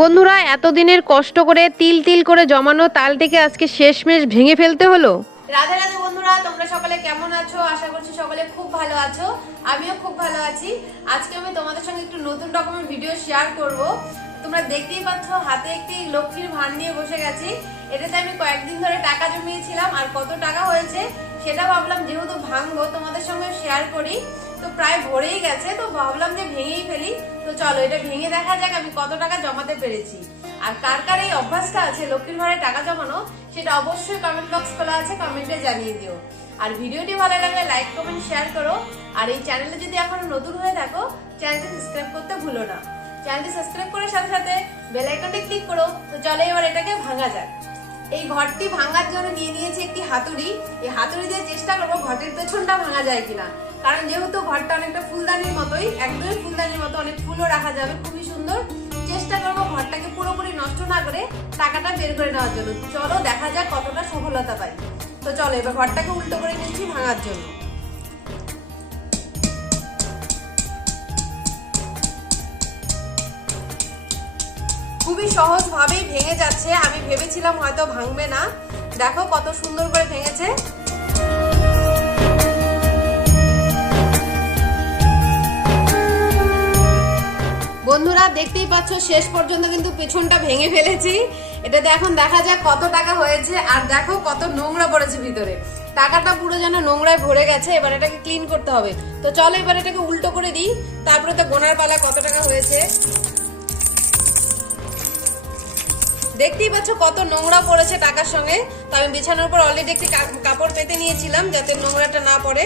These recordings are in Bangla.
বন্ধুরা, এতদিনের কষ্ট করে তিল তিল করে জমানো তালটিকে আজকে শেষমেশ ভেঙে ফেলতে হলো। রাধে রাধে বন্ধুরা, তোমরা সকলে কেমন আছো? আশা করছি সকলে খুব ভালো আছো। আমিও খুব ভালো আছি। আজকে আমি তোমাদের সঙ্গে একটু নতুন রকমের ভিডিও শেয়ার করব। তোমরা দেখতেই পাচ্ছ, হাতে একটি লক্ষ্মীর ভান নিয়ে বসে গেছি। এটাতে আমি কয়েকদিন ধরে টাকা জমিয়েছিলাম, আর কত টাকা হয়েছে সেটা ভাবলাম যেহেতু ভাঙবো, তোমাদের সঙ্গে শেয়ার করি। তো প্রায় ভরেই গেছে, তো ভাবলাম যে ভেঙেই ফেলি। তো চলো, এটা ভেঙে দেখা যাক আমি কত টাকা জমাতে পেরেছি। আর কার কার এই অভ্যাসটা আছে, লক্ষ্মীর ভাড়ে টাকা জমানো, সেটা অবশ্যই কমেন্ট বক্স খোলা আছে কমেন্টে জানিয়ে দিও। আর ভিডিওটি ভালো লাগলে লাইক কমেন্ট শেয়ার করো। আর এই চ্যানেলে যদি এখনও নতুন হয়ে থাকো চ্যানেলটি সাবস্ক্রাইব করতে ভুলো না। চ্যানেলটি সাবস্ক্রাইব করার সাথে সাথে বেল আইকনটি ক্লিক করো। তো চলো, এবার এটাকে ভাঙা যাক। এই ঘরটি ভাঙার জন্য নিয়ে নিয়েছে একটি হাতুড়ি। এই হাতুড়ি দিয়ে চেষ্টা করব ঘরটির পেছনটা ভাঙা যায় কিনা। কারণ যেহেতু ঘরটা অনেকটা ফুলদানির মতোই, একদমই ফুলদানির মতো অনেক ফুলও রাখা যাবে, খুবই সুন্দর। চেষ্টা করব ঘরটাকে পুরোপুরি নষ্ট না করে টাকাটা বের করে নেওয়ার জন্য। চলো দেখা যাক কতটা সফলতা পাই। তো চলো, এবার ঘরটাকে উল্টো করে নিচ্ছি ভাঙার জন্য। খুবই সহজ ভাবেই ভেঙে যাচ্ছে। আমি ভেবেছিলাম হয়তো ভাঙবে না। দেখো কত সুন্দর করে ভেঙেছে। বন্ধুরা, দেখতেই পাচ্ছ, শেষ পর্যন্ত কিন্তু পেছনটা ভেঙে ফেলেছি। এটাতে এখন দেখা যাক কত টাকা হয়েছে আর দেখো কত নোংরা পড়েছে ভিতরে। টাকাটা পুরো যেন নোংরায় ভরে গেছে, এবার এটাকে ক্লিন করতে হবে। তো চলো এবার এটাকে উল্টো করে দিই। তারপরে তো গোনার পালা কত টাকা হয়েছে। দেখতেই পাচ্ছ কত নোংরা পড়েছে টাকার সঙ্গে। তো আমি বিছানার উপর অলরেডি একটি কাপড় পেতে নিয়েছিলাম যাতে নোংরাটা না পড়ে।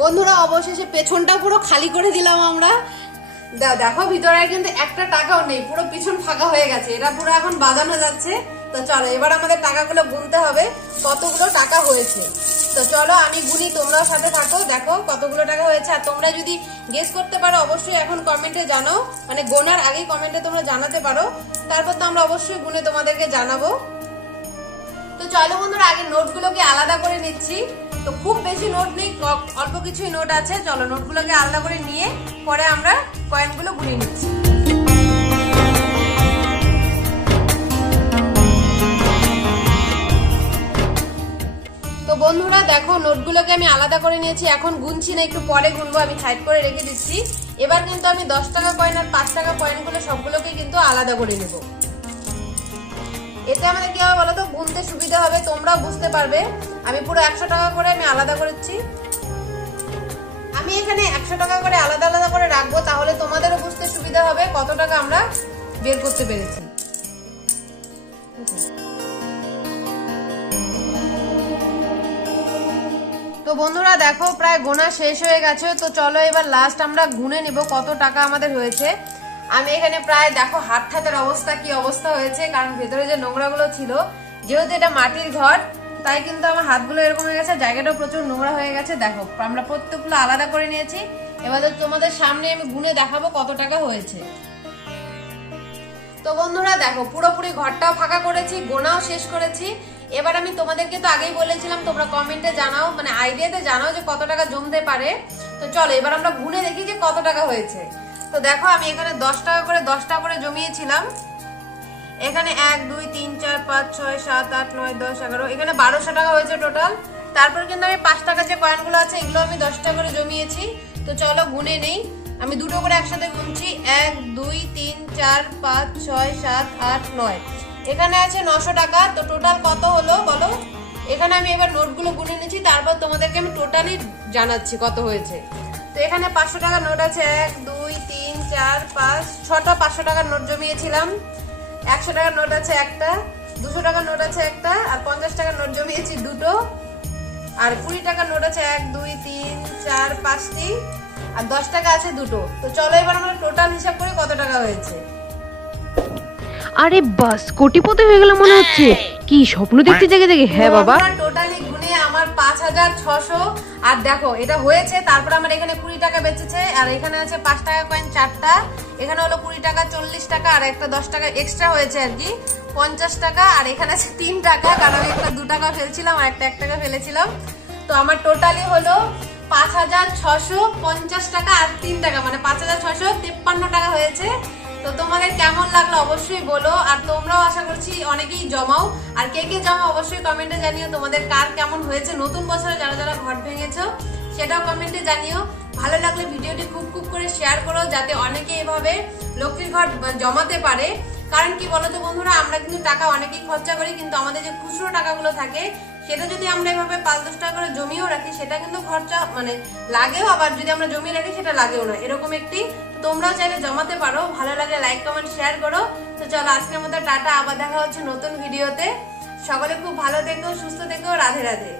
বন্ধুরা, অবশেষে পেছনটা পুরো খালি করে দিলাম আমরা। দেখো, ভিতরে কিন্তু একটা টাকাও নেই, পুরো পিছন ফাঁকা হয়ে গেছে। এরা পুরো এখন বাজানো যাচ্ছে। তো চলো, এবার আমাদের টাকাগুলো গুনতে হবে, কতগুলো টাকা হয়েছে। তো চলো, আমি গুনি, তোমরাও সাথে থাকো, দেখো কতগুলো টাকা হয়েছে। আর তোমরা যদি গেস করতে পারো, অবশ্যই এখন কমেন্টে জানো মানে গোনার আগেই কমেন্টে তোমরা জানাতে পারো। তারপর তো আমরা অবশ্যই গুনে তোমাদেরকে জানাব। তো চলো বন্ধুরা, আগে নোটগুলোকে আলাদা করে নিচ্ছি। তো খুব বেশি নোট নেই অল্প কিছুই নোট আছে। চলো, নোটগুলোকে আলাদা করে নিয়ে পরে আমরা কয়েনগুলো গুনে নিচ্ছি। তো বন্ধুরা, দেখো, নোটগুলোকে আমি আলাদা করে নিয়েছি। এখন গুনছি না, একটু পরে গুনবো, আমি সাইড করে রেখে দিচ্ছি। এবার কিন্তু আমি দশ টাকা কয়েন আর পাঁচ টাকা কয়েনগুলো সবগুলোকে কিন্তু আলাদা করে নেব। এতে আমাদের কি হবে বলো তো? গুনতে সুবিধা হবে, তোমরাও বুঝতে পারবে। আমি পুরো একশো টাকা করে আমি আলাদা করেছি। আমি এখানে একশো টাকা করে আলাদা আলাদা করে রাখব, তাহলে তোমাদেরও বুঝতে সুবিধা হবে কত টাকা আমরা বের করতে পেরেছি। তো বন্ধুরা, দেখো, প্রায় গোনা শেষ হয়ে গেছে। তো চলো এবার লাস্ট আমরা গুনে নিব কত টাকা আমাদের হয়েছে। আমি এখানে প্রায়, দেখো হাত হাতের অবস্থা, কি অবস্থা হয়েছে, কারণ ভেতরে যে নোংরাগুলো ছিল, যেহেতু এটা মাটির ঘর তাই কিন্তু আমার হাতগুলো এরকম হয়ে গেছে, জায়গাটাও প্রচুর নোংরা হয়ে গেছে। দেখো, আমরা প্রত্যেকগুলো আলাদা করে নিয়েছি। এবার তোমাদের সামনে আমি গুনে দেখাবো কত টাকা হয়েছে। তো বন্ধুরা, দেখো, পুরোপুরি ঘরটাও ফাঁকা করেছি, গোনাও শেষ করেছি। এবার আমি তোমাদেরকে তো আগেই বলেছিলাম, তোমরা কমেন্টে জানাও মানে আইডিয়াতে জানাও যে কত টাকা জমতে পারে। তো চলো, এবার আমরা গুনে দেখি যে কত টাকা হয়েছে। তো দেখো, আমি এখানে দশ টাকা করে, দশ টাকা করে জমিয়েছিলাম। এখানে এক, দুই, তিন, চার, পাঁচ, ছয়, সাত, আট, নয়, দশ, এগারো। এখানে বারোশো টাকা হয়েছে টোটাল তারপর কিন্তু আমি পাঁচ টাকা যে কয়েনগুলো আছে, এগুলো আমি দশ টাকা করে জমিয়েছি। তো চলো গুনে নেই। আমি দুটো করে একসাথে গুনছি। এক, দুই, তিন, চার, পাঁচ, ছয়, সাত, আট, নয়। এখানে আছে নশো টাকা। তো টোটাল কত হলো বলো? এখানে আমি এবার নোটগুলো গুনে নিচ্ছি। তারপর তোমাদেরকে আমি টোটালি জানাচ্ছি কত হয়েছে। তো এখানে পাঁচশো টাকার নোট আছে। এক, দুই, তিন, চার, পাঁচ, ছটা পাঁচশো টাকার নোট জমিয়েছিলাম। একশো টাকার নোট আছে একটা দুশো টাকার নোট আছে একটা আর পঞ্চাশ টাকার নোট জমিয়েছি দুটো। আর কুড়ি টাকার নোট আছে এক দুই তিন চার পাঁচটি আর দশ টাকা আছে দুটো। তো চলো এবার আমরা টোটাল হিসাব করে কত টাকা হয়েছে। আরে বাস কোটিপতি হয়ে গেল মনে হচ্ছে। কি স্বপ্ন দেখতে জেগে জেগে হ্যাঁ বাবা। টোটালি পাঁচ হাজার ছশো। আর দেখো, এটা হয়েছে, তারপর আমার এখানে কুড়ি টাকা বেঁচেছে, আর এখানে আছে পাঁচ টাকা কয়েন চারটা। এখানে হলো কুড়ি টাকা, চল্লিশ টাকা, আর একটা দশ টাকা এক্সট্রা হয়েছে আর কি, পঞ্চাশ টাকা, আর এখানে আছে তিন টাকা, কারণ আমি একটা দু টাকা ফেলছিলাম আর একটা এক টাকা ফেলেছিলাম। তো আমার টোটালি হলো পাঁচ হাজার ছশো পঞ্চাশ টাকা আর তিন টাকা মানে পাঁচ হাজার ছশো তেপ্পান্ন টাকা হয়েছে। তো তোমাদের কেমন লাগল অবশ্যই বলো, আর তোমরাও আশা করছি অনেকেই জমাও। আর কে কে জমা অবশ্যই কমেন্টে জানিও তোমাদের কার কেমন হয়েছে, নতুন বছরে যারা যারা ঘর ভেঙেছো, সেটাও কমেন্টে জানিও। ভালো লাগলে ভিডিওটি খুব খুব করে শেয়ার করো, যাতে অনেকে এভাবে লক্ষ্মীর ঘর জমাতে পারে। কারণ কি বলতো বন্ধুরা, আমরা কিন্তু টাকা অনেকেই খরচা করি, কিন্তু আমাদের যে খুচরো টাকাগুলো থাকে সেটা যদি আমরা এভাবে পাঁচ দশ টাকা করে জমিও রাখি, সেটা কিন্তু খরচা মানে লাগেও আবার যদি আমরা জমি রাখি, সেটা লাগেও না। এরকম একটি তোমরাও চাইলে জমাতে পারো। ভালো লাগে লাইক কমেন্ট শেয়ার করো। তো চলো আজকের মতো টাটা, আবার দেখা হচ্ছে নতুন ভিডিওতে সকলে খুব ভালো থেকো, সুস্থ থেকো, রাধে রাধে।